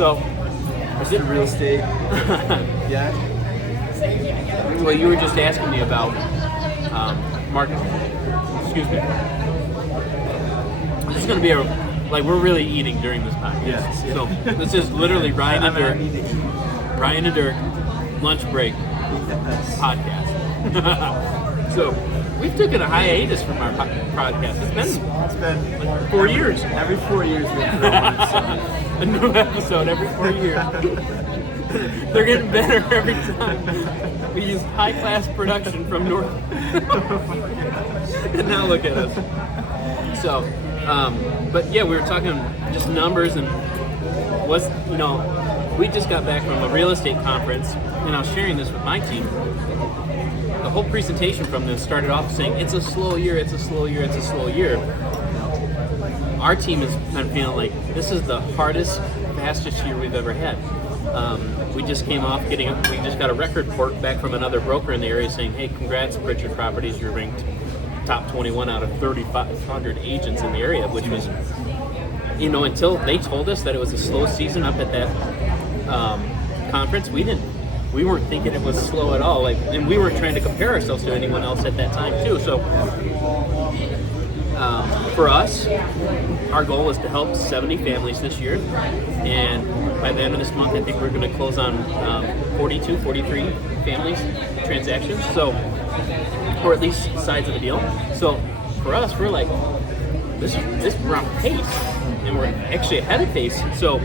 So, is it real estate? Yeah. Well, you were just asking me about market. Excuse me. This is going to be we're really eating during this podcast. Yes. So this is literally Ryan and Dirk lunch break podcast. So we've taken a hiatus from our podcast. It's been like 4 years. Every 4 years we have a new episode every 4 years. They're getting better every time. We use high-class production from North. And now look at us. So, but yeah, we were talking just numbers and we just got back from a real estate conference, and I was sharing this with my team. The whole presentation from this started off saying, it's a slow year, it's a slow year, it's a slow year. Our team is kind of feeling like this is the hardest, fastest year we've ever had. We just came off we just got a record report back from another broker in the area saying, hey, congrats, Prichard Properties, you're ranked top 21 out of 3,500 agents in the area, which was, until they told us that it was a slow season up at that conference, we weren't thinking it was slow at all. And we weren't trying to compare ourselves to anyone else at that time too. So for us, our goal was to help 70 families this year, and by the end of this month, I think we're going to close on 43 families transactions. So, or at least sides of the deal. So for us, we're like, this we're on pace, and we're actually ahead of pace. So,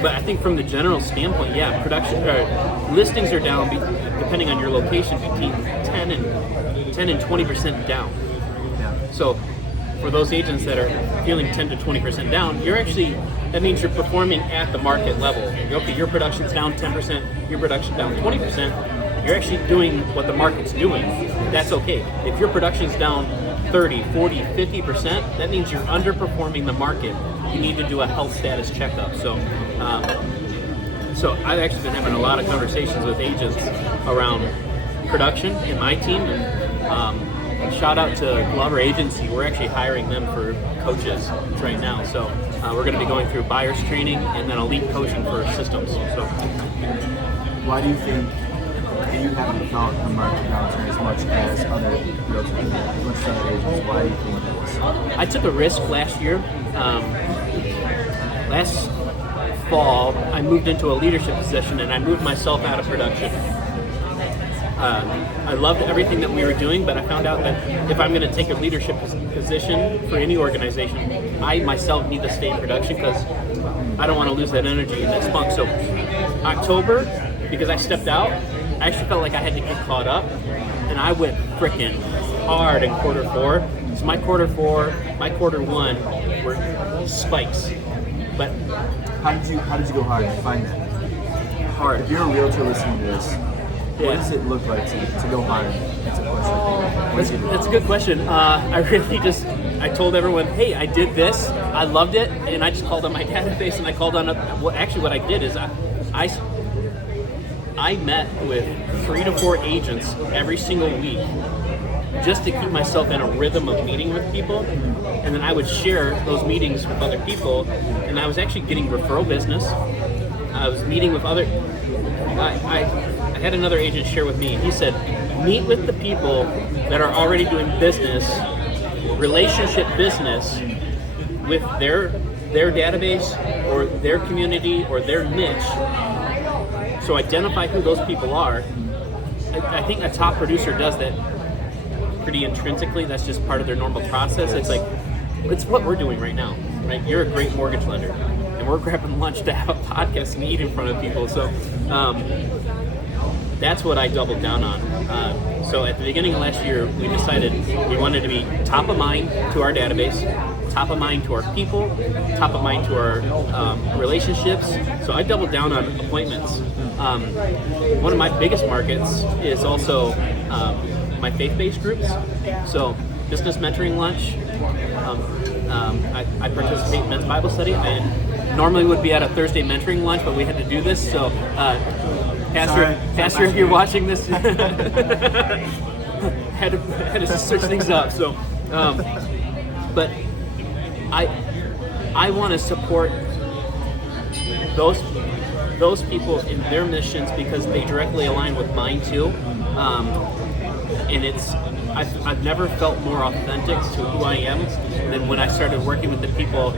but I think from the general standpoint, yeah, production listings are down, depending on your location, between 10 and 20% down. So for those agents that are feeling 10 to 20% down, that means you're performing at the market level. Okay, your production's down 10%, your production down 20%, you're actually doing what the market's doing. That's okay. If your production's down 30, 40, 50%, that means you're underperforming the market. You need to do a health status checkup. So I've actually been having a lot of conversations with agents around production in my team. Shout out to Glover Agency. We're actually hiring them for coaches right now. So we're going to be going through buyer's training and then elite coaching for systems. So why do you think you haven't felt the market downturn as much as other realtors, as much as other agents? Why do you think that is? I took a risk last year. Last fall, I moved into a leadership position and I moved myself out of production. I loved everything that we were doing, but I found out that if I'm going to take a leadership position for any organization, I myself need to stay in production because I don't want to lose that energy and that spunk. So October, because I stepped out, I actually felt like I had to get caught up, and I went freaking hard in quarter four. So my quarter four, my quarter one were spikes. But how did you go hard? Define that. Hard. If you're a realtor listening to this, what does it look like to go hard? That's a good question. I told everyone, hey, I did this, I loved it, and I just called on my database and I called on what I did is I met with 3 to 4 agents every single week just to keep myself in a rhythm of meeting with people, and then I would share those meetings with other people, and I was actually getting referral business. I was meeting with other. I had another agent share with me. He said, meet with the people that are already doing business, relationship business, with their database or their community or their niche. So identify who those people are. I think a top producer does that pretty intrinsically. That's just part of their normal process. It's what we're doing right now, right? You're a great mortgage lender, and we're grabbing lunch to have a podcast and eat in front of people. So that's what I doubled down on. So at the beginning of last year, we decided we wanted to be top of mind to our database, top of mind to our people, top of mind to our relationships. So I doubled down on appointments. One of my biggest markets is also my faith-based groups. So business mentoring lunch. I participate in men's Bible study. I normally would be at a Thursday mentoring lunch, but we had to do this. So Pastor, if you're watching this, had to switch things up. So, but I want to support those people in their missions, because they directly align with mine too. And I've never felt more authentic to who I am than when I started working with the people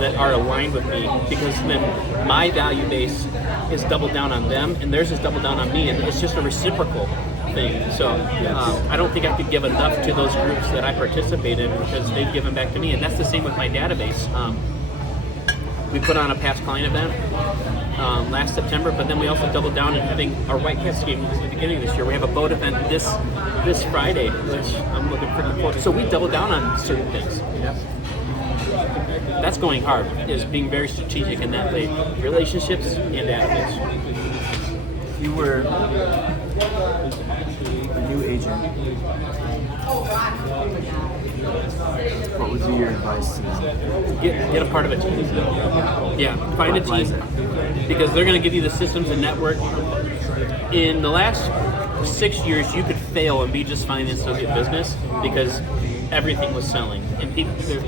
that are aligned with me, because then my value base is doubled down on them and theirs is doubled down on me, and it's just a reciprocal thing. So I don't think I could give enough to those groups that I participate in, because they've given back to me, and that's the same with my database. We put on a past client event last September, but then we also doubled down in having our White Cast game at the beginning of this year. We have a boat event this Friday, which I'm looking pretty forward to. So we doubled down on certain things. Yep. That's going hard, is being very strategic in that way. Relationships and database. If you were a new agent, what would be your advice to them? Get a part of a team. Yeah, find a team, because they're going to give you the systems and network. In the last 6 years, you could fail and be just fine and still get business, because everything was selling, and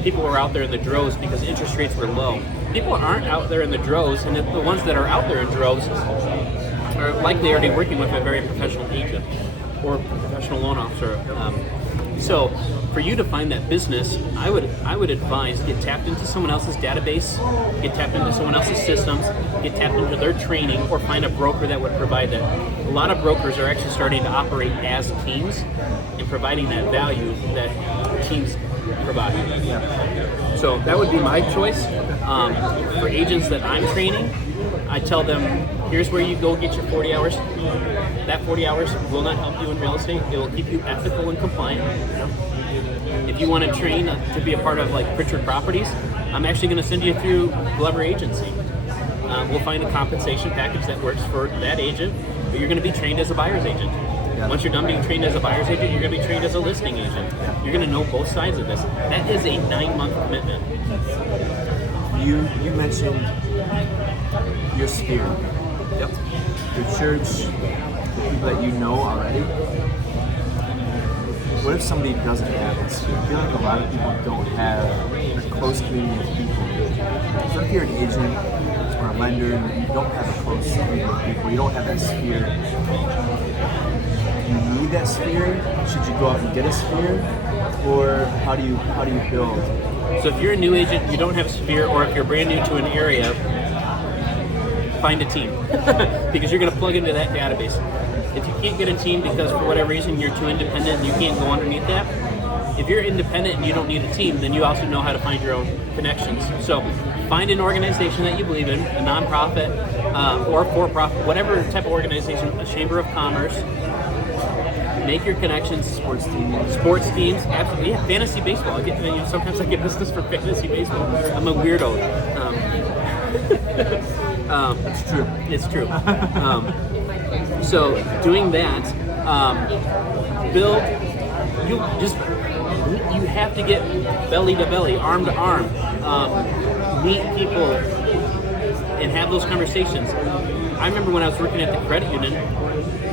people were out there in the droves because interest rates were low. People aren't out there in the droves, and the ones that are out there in droves are likely already working with a very professional agent or professional loan officer. So for you to find that business, I would advise get tapped into someone else's database, get tapped into someone else's systems, get tapped into their training, or find a broker that would provide that. A lot of brokers are actually starting to operate as teams and providing that value that teams provide. So that would be my choice. For agents that I'm training, I tell them, here's where you go get your 40 hours. That 40 hours will not help you in real estate. It will keep you ethical and compliant. If you want to train to be a part of like Prichard Properties, I'm actually going to send you through Glover Agency. We'll find a compensation package that works for that agent, but you're going to be trained as a buyer's agent. Once you're done being trained as a buyer's agent, you're going to be trained as a listing agent. You're going to know both sides of this. That is a 9-month commitment. You mentioned your sphere. Yep. Your church, the people that you know already. What if somebody doesn't have this sphere? I feel like a lot of people don't have a close community of people. So if you're an agent or a lender and you don't have a close community of people, you don't have that sphere, you need that sphere? Should you go out and get a sphere? Or how do you build? So if you're a new agent, you don't have a sphere, or if you're brand new to an area, find a team. Because you're going to plug into that database. If you can't get a team because for whatever reason you're too independent and you can't go underneath that, if you're independent and you don't need a team, then you also know how to find your own connections. So find an organization that you believe in, a nonprofit or for-profit, whatever type of organization, a chamber of commerce. Make your connections. Sports teams, absolutely. Yeah, fantasy baseball. Sometimes I get business for fantasy baseball. I'm a weirdo. It's true. It's true. So doing that, build. You have to get belly to belly, arm to arm, meet people, and have those conversations. I remember when I was working at the credit union,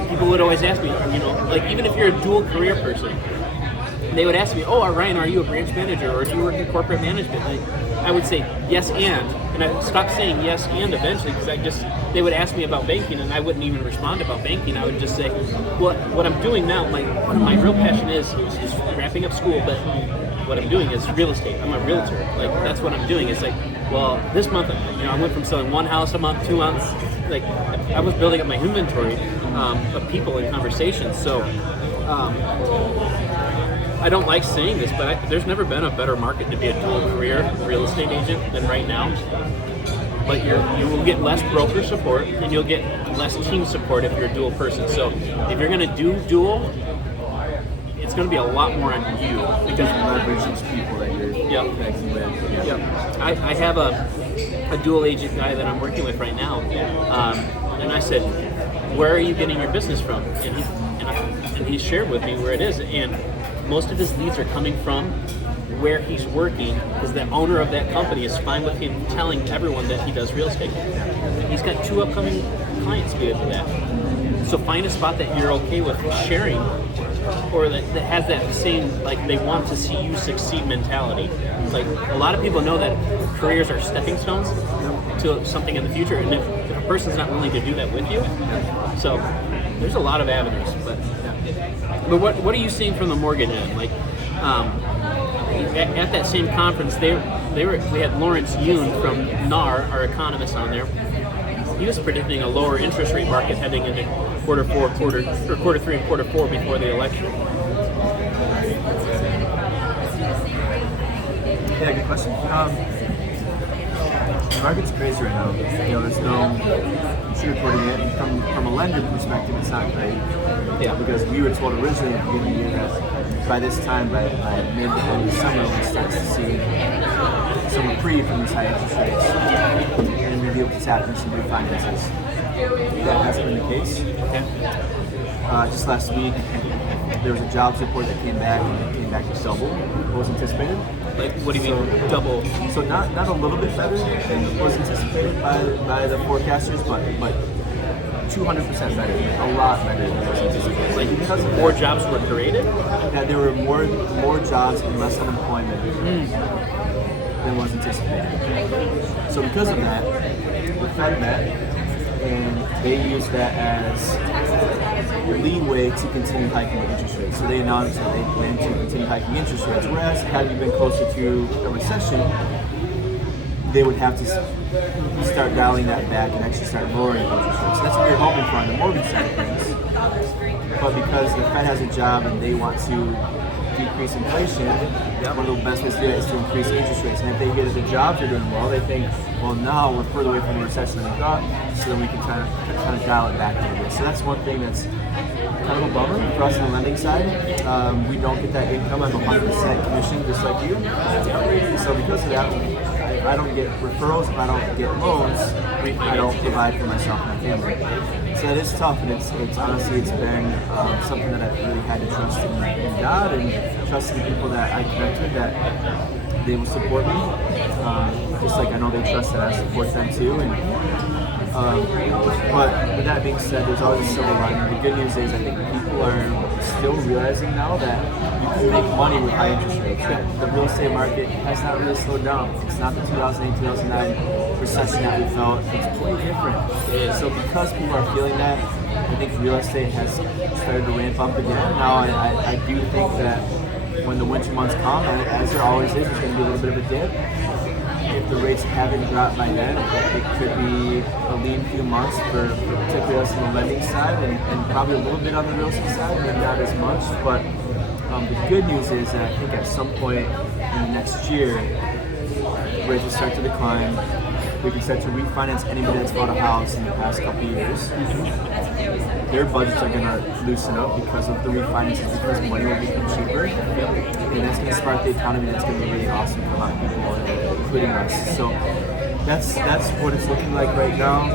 people would always ask me, like even if you're a dual career person, they would ask me, "Oh, Ryan, are you a branch manager or do you work in corporate management?" I would say yes and I stopped saying yes and eventually because they would ask me about banking and I wouldn't even respond about banking. I would just say, what I'm doing now, my real passion is wrapping up school, but what I'm doing is real estate. I'm a realtor. Like that's what I'm doing. It's like, well, this month, I went from selling one house a month, 2 months. Like I was building up my inventory of people and conversations. So I don't like saying this, but there's never been a better market to be a dual career real estate agent than right now. But you will get less broker support and you'll get less team support if you're a dual person. So if you're going to do dual, it's going to be a lot more on you because you leverage those people that you're connecting with. Yep. I have a dual agent guy that I'm working with right now, and I said, "Where are you getting your business from?" And he shared with me where it is, and most of his leads are coming from where he's working because the owner of that company is fine with him telling everyone that he does real estate. He's got 2 upcoming clients because of that. So find a spot that you're okay with sharing or that has that same, like, they want to see you succeed mentality. Like, a lot of people know that careers are stepping stones to something in the future, and if a person's not willing to do that with you, so there's a lot of avenues. But what are you seeing from the mortgage end? Like, at that same conference, we had Lawrence Yoon from NAR, our economist, on there. He was predicting a lower interest rate market heading into quarter three and quarter four before the election. Yeah, good question. The market's crazy right now. There's no sugarcoating it. And from a lender perspective, it's not great. Yeah, because we were told originally at the beginning of the year that by this time, by mid to end of the summer, we start to see some reprieve from these high interest rates and maybe able to tap into some refinances. That hasn't been the case. Just last week, there was a jobs report that came back, and it came back to double what was anticipated. Like, what do you mean, double? So not a little bit better than was anticipated by the forecasters, but 200% better, a lot better than was anticipated. Like, because more jobs were created? Yeah, there were more jobs and less unemployment than was anticipated. So because of that, the Fed met, and they used that as leeway to continue hiking interest rates. So they announced that they plan to continue hiking interest rates, whereas had you been closer to a recession, they would have to start dialing that back and actually start lowering interest rates. So that's what we were hoping for on the mortgage side of things. But because the Fed has a job and they want to decrease inflation, one of the best ways to do that is to increase interest rates. And if they hear that the jobs are doing well, they think, well, now we're further away from the recession than we thought, so then we can kind of dial it back a little bit. So that's one thing that's kind of a bummer for us on the lending side. We don't get that income. I'm 100% commission, just like you. So because of that, I don't get referrals. If I don't get loans, I don't provide for myself and my family. So that is tough, and it's honestly, it's been something that I've really had to trust in God and trust in the people that I connect with, that they will support me. Just like I know they trust that I support them too. But with that being said, there's always a silver lining. The good news is I think people are still realizing now that you can make money with high interest rates. The real estate market has not really slowed down. It's not the 2008-2009 recession that we felt. It's way different. So because people are feeling that, I think real estate has started to ramp up again. Now I do think that when the winter months come, and as there always is, there's going to be a little bit of a dip. If the rates haven't dropped by then, it could be a lean few months for particularly us on the lending side, and probably a little bit on the real estate side, maybe not as much. But the good news is that I think at some point in the next year, rates will start to decline. We can start to refinance anybody that's bought a house in the past couple of years. Their budgets are going to loosen up because of the refinances, because money will become cheaper. And that's going to spark the economy. That's going to be really awesome for a lot of people, including us. So that's what it's looking like right now.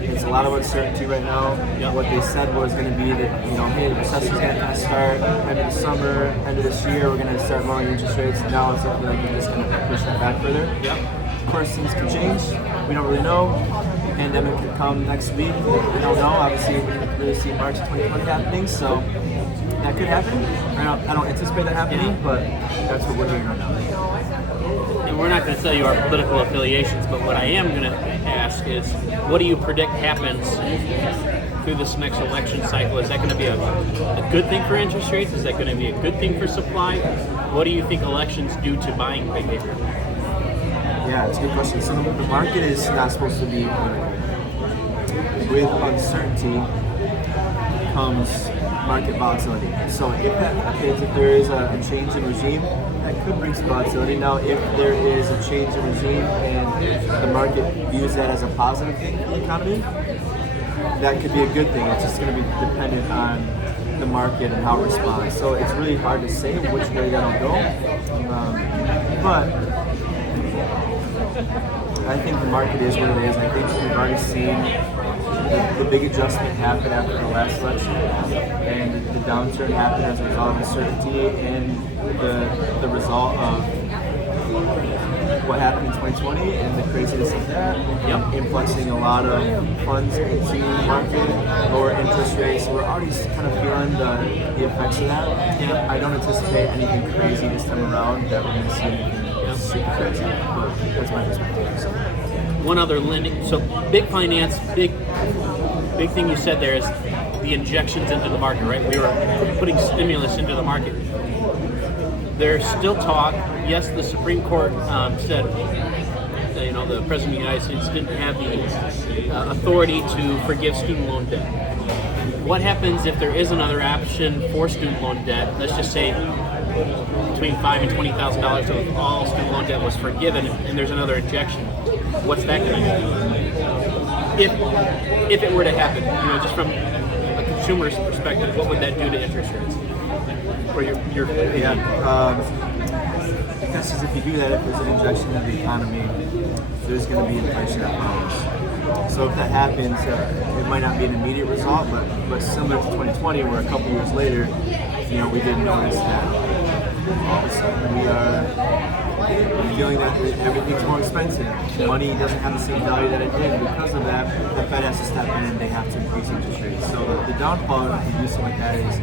It's a lot of uncertainty right now. What they said was going to be that, hey, the recession's going to start end of the summer, end of this year, we're going to start lowering interest rates. Now it's looking like they're just going to push that back further. Of course, things can change. We don't really know. The pandemic could come next week. We don't know. Obviously, we can really see March 2020 happening, so that could happen. I don't anticipate that happening, but that's what we're hearing right now. And we're not going to tell you our political affiliations, but what I am going to ask is, what do you predict happens through this next election cycle? Is that going to be a good thing for interest rates? Is that going to be a good thing for supply? What do you think elections do to buying behavior? Yeah, it's a good question. So the market is not supposed to be political. With uncertainty comes market volatility. So if that happens, if there is a change in regime, that could bring some volatility. Now, if there is a change in regime and the market views that as a positive thing for the economy, that could be a good thing. It's just going to be dependent on the market and how it responds. So it's really hard to say which way that'll go. But I think the market is what it is. I think we've already seen the big adjustment happen after the last election, and the downturn happened as a result of uncertainty and the result of what happened in 2020 and the craziness of that, influencing a lot of funds into the market, lower interest rates. So we're already kind of feeling the effects of that. I don't anticipate anything crazy this time around that we're going to see anything super crazy, but that's my perspective. So. One other lending, so big finance, big thing you said there is the injections into the market, right? We were putting stimulus into the market. There's still talk. Yes, the Supreme Court said, the President of the United States didn't have the authority to forgive student loan debt. What happens if there is another option for student loan debt? Let's just say between $5,000 and $20,000 of all student loan debt was forgiven, and there's another injection. What's that going to do? If it were to happen, just from a consumer's perspective, what would that do to interest rates? Or your because if you do that, if there's an injection into the economy, there's going to be inflation that follows. So if that happens, it might not be an immediate result, but similar to 2020, where a couple years later, we did notice that all of a sudden we are feeling that everything's more expensive. Money doesn't have the same value that it did. Because of that, the Fed has to step in and they have to increase interest rates. So the downfall of a use like that is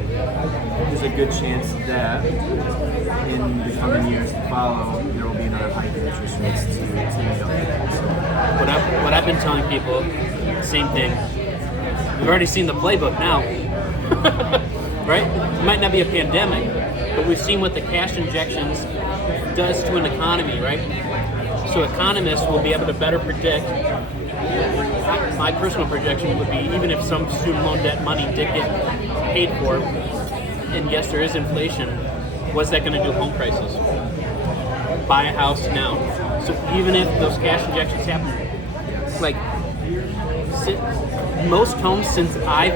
there's a good chance that in the coming years to follow, there will be another hike in interest rates to make up. So what I've been telling people, same thing. We've already seen the playbook now, right? It might not be a pandemic, but we've seen what the cash injections does to an economy, right? So economists will be able to better predict. My personal projection would be, even if some student loan debt money did get paid for, and yes, there is inflation, what's that going to do to home prices? Buy a house now. So even if those cash injections happen, like most homes since I've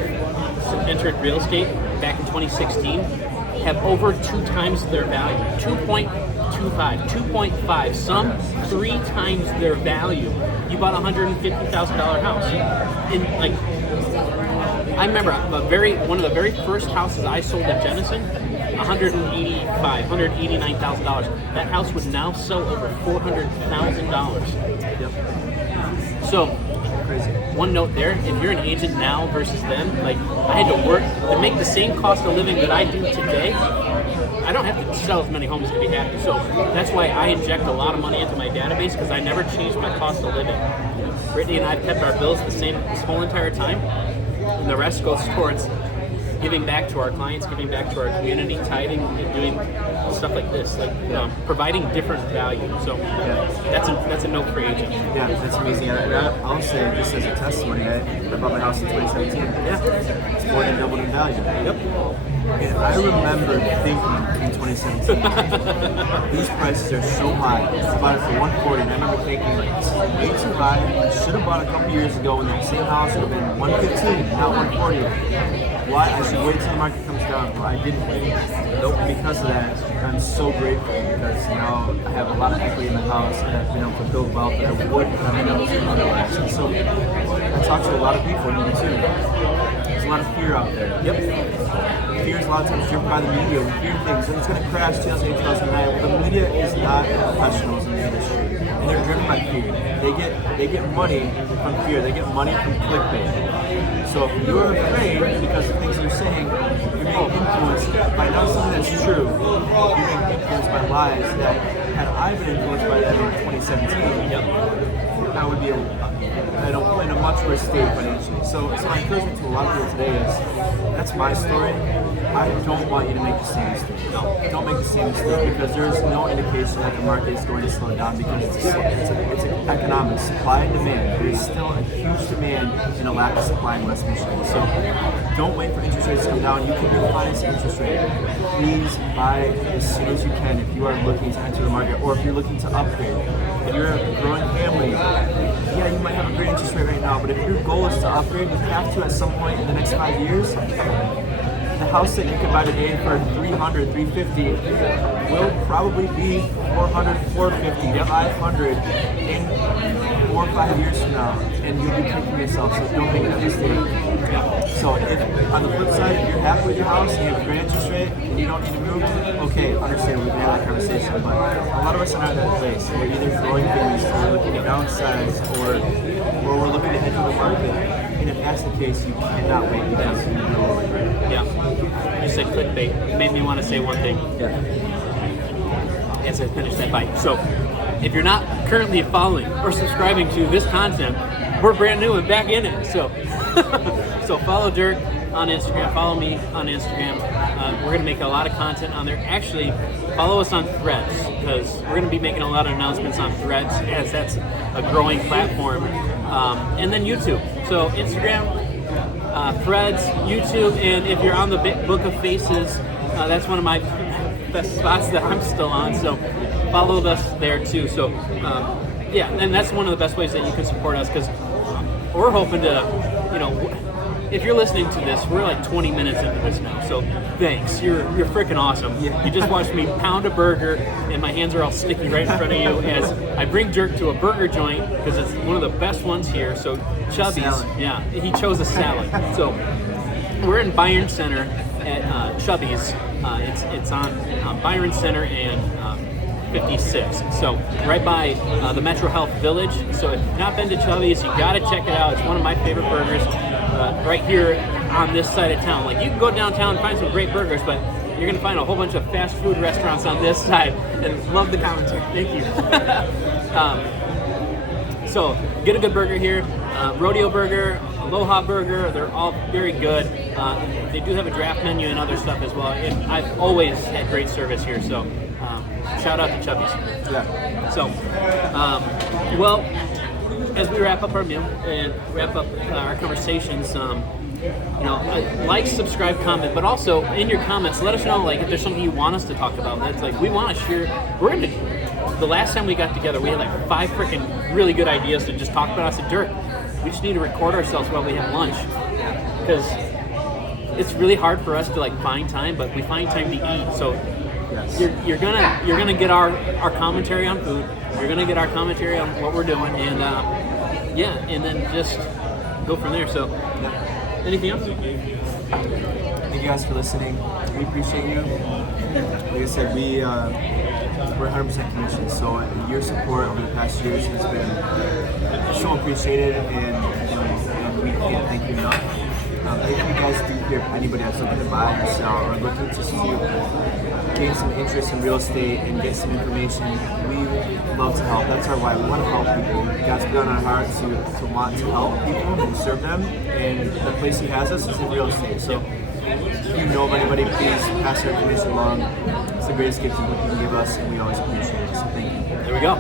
entered real estate back in 2016 have over 2 times their value, 2.25, 2.5, some 3 times their value. You bought a $150,000 house. I remember one of the very first houses I sold at Jenison, $189,000. That house would now sell over $400,000. Yep. So, crazy. One note there, if you're an agent now versus then, I had to work to make the same cost of living that I do today. I don't have to sell as many homes to be happy. So that's why I inject a lot of money into my database, because I never changed my cost of living. Brittany and I have kept our bills the same this whole entire time, and the rest goes towards giving back to our clients, giving back to our community, tithing, and doing stuff like this, providing different value. So that's a note for agents. Yeah, that's amazing. I'll say this as a testimony. I bought my house in 2017. Yeah, it's more than doubled in value. Yep. And I remember thinking in 2017, these prices are so high. I bought it for $140, and I remember thinking, this is way too high. I should have bought a couple years ago when that same house would have been $115, not $140. Why? I should wait till the market comes down. Well, I didn't wait. Nope. Because of that, I'm so grateful, because now I have a lot of equity in the house, and I've been able to build wealth that I wouldn't have been able to otherwise. And so I talk to a lot of people, and you too. There's a lot of fear out there. Yep. Fear is a lot of times driven by the media. We hear things, and it's going to crash 2008, 2009. Well, the media is not professionals in the industry, and they're driven by fear. They get money from fear. They get money from clickbait. So if you're afraid because of things they're saying, you're being influenced by not something that's true. You're being influenced by lies that, had I been influenced by that in 2017, I would be in a much worse state financially. So my encouragement to a lot of people today is, that's my story. I don't want you to make the same mistake. No, don't make the same mistake, because there is no indication that the market is going to slow down, because it's economics, supply and demand. There is still a huge demand and a lack of supply in West Michigan. So don't wait for interest rates to come down. You can refinance the interest rate. Please buy as soon as you can if you are looking to enter the market, or if you're looking to upgrade. If you're a growing family, yeah, you might have a great interest rate right now, but if your goal is to upgrade, you have to at some point in the next 5 years. The house that you could buy today for $300, $350 will probably be $400, $450, $500 in 4 or 5 years from now, and you'll be kicking yourself, so don't make that mistake. So if, on the flip side, if you're happy with your house and you have a great interest rate and you don't need to move, okay, understand, we can have that conversation, but a lot of us are not in that place. We're either throwing things, or we're looking to downsize, or we're looking to enter the market. And if that's the case, you cannot wait because you know it, right? Yeah. You said clickbait. It made me want to say one thing. Yeah. As I finish that bite. So, if you're not currently following or subscribing to this content, we're brand new and back in it. So, so follow Dirk on Instagram. Follow me on Instagram. We're gonna make a lot of content on there. Actually, follow us on Threads because we're gonna be making a lot of announcements on Threads as that's a growing platform. And then YouTube. So Instagram, Threads, YouTube, and if you're on the Book of Faces, that's one of my best spots that I'm still on. So follow us there too. So yeah, and that's one of the best ways that you can support us because we're hoping to, you know, if you're listening to this, we're like 20 minutes into this now. So thanks, you're freaking awesome. Yeah. You just watched me pound a burger, and my hands are all sticky right in front of you as I bring Dirk to a burger joint because it's one of the best ones here. So Chubbys, yeah, he chose a salad. So we're in Byron Center at Chubbys. It's on Byron Center and 56. So right by the Metro Health Village. So if you've not been to Chubbys, you gotta check it out. It's one of my favorite burgers right here on this side of town. Like you can go downtown and find some great burgers, but you're gonna find a whole bunch of fast food restaurants on this side. And love the commentary. Thank you. So get a good burger here. Rodeo Burger, Aloha Burger, they're all very good. They do have a draft menu and other stuff as well. And I've always had great service here, so shout out to Chubbys. Yeah. So, well, as we wrap up our meal and wrap up our conversations, you know, like, subscribe, comment, but also in your comments, let us know like if there's something you want us to talk about. That's like we want to share. The last time we got together, we had like 5 freaking really good ideas to just talk about. I said, Dirk, we just need to record ourselves while we have lunch because it's really hard for us to like find time, but we find time to eat. So Yes. you're gonna get our commentary on food. You're gonna get our commentary on what we're doing, and yeah, and then just go from there. So, anything else? Thank you guys for listening. We appreciate you. Like I said, we're 100% commission, so your support over the past years has been so appreciated, and we can't thank you enough. If you guys do hear anybody that's looking to buy or sell or looking to gain some interest in real estate and get some information, we love to help. That's our why. We want to help people. God's put on our heart to want to help people and serve them, and the place He has us is in real estate. So if you know of anybody, please pass their information along. It's the greatest gift you can give us, and we always appreciate it. So thank you. There we go.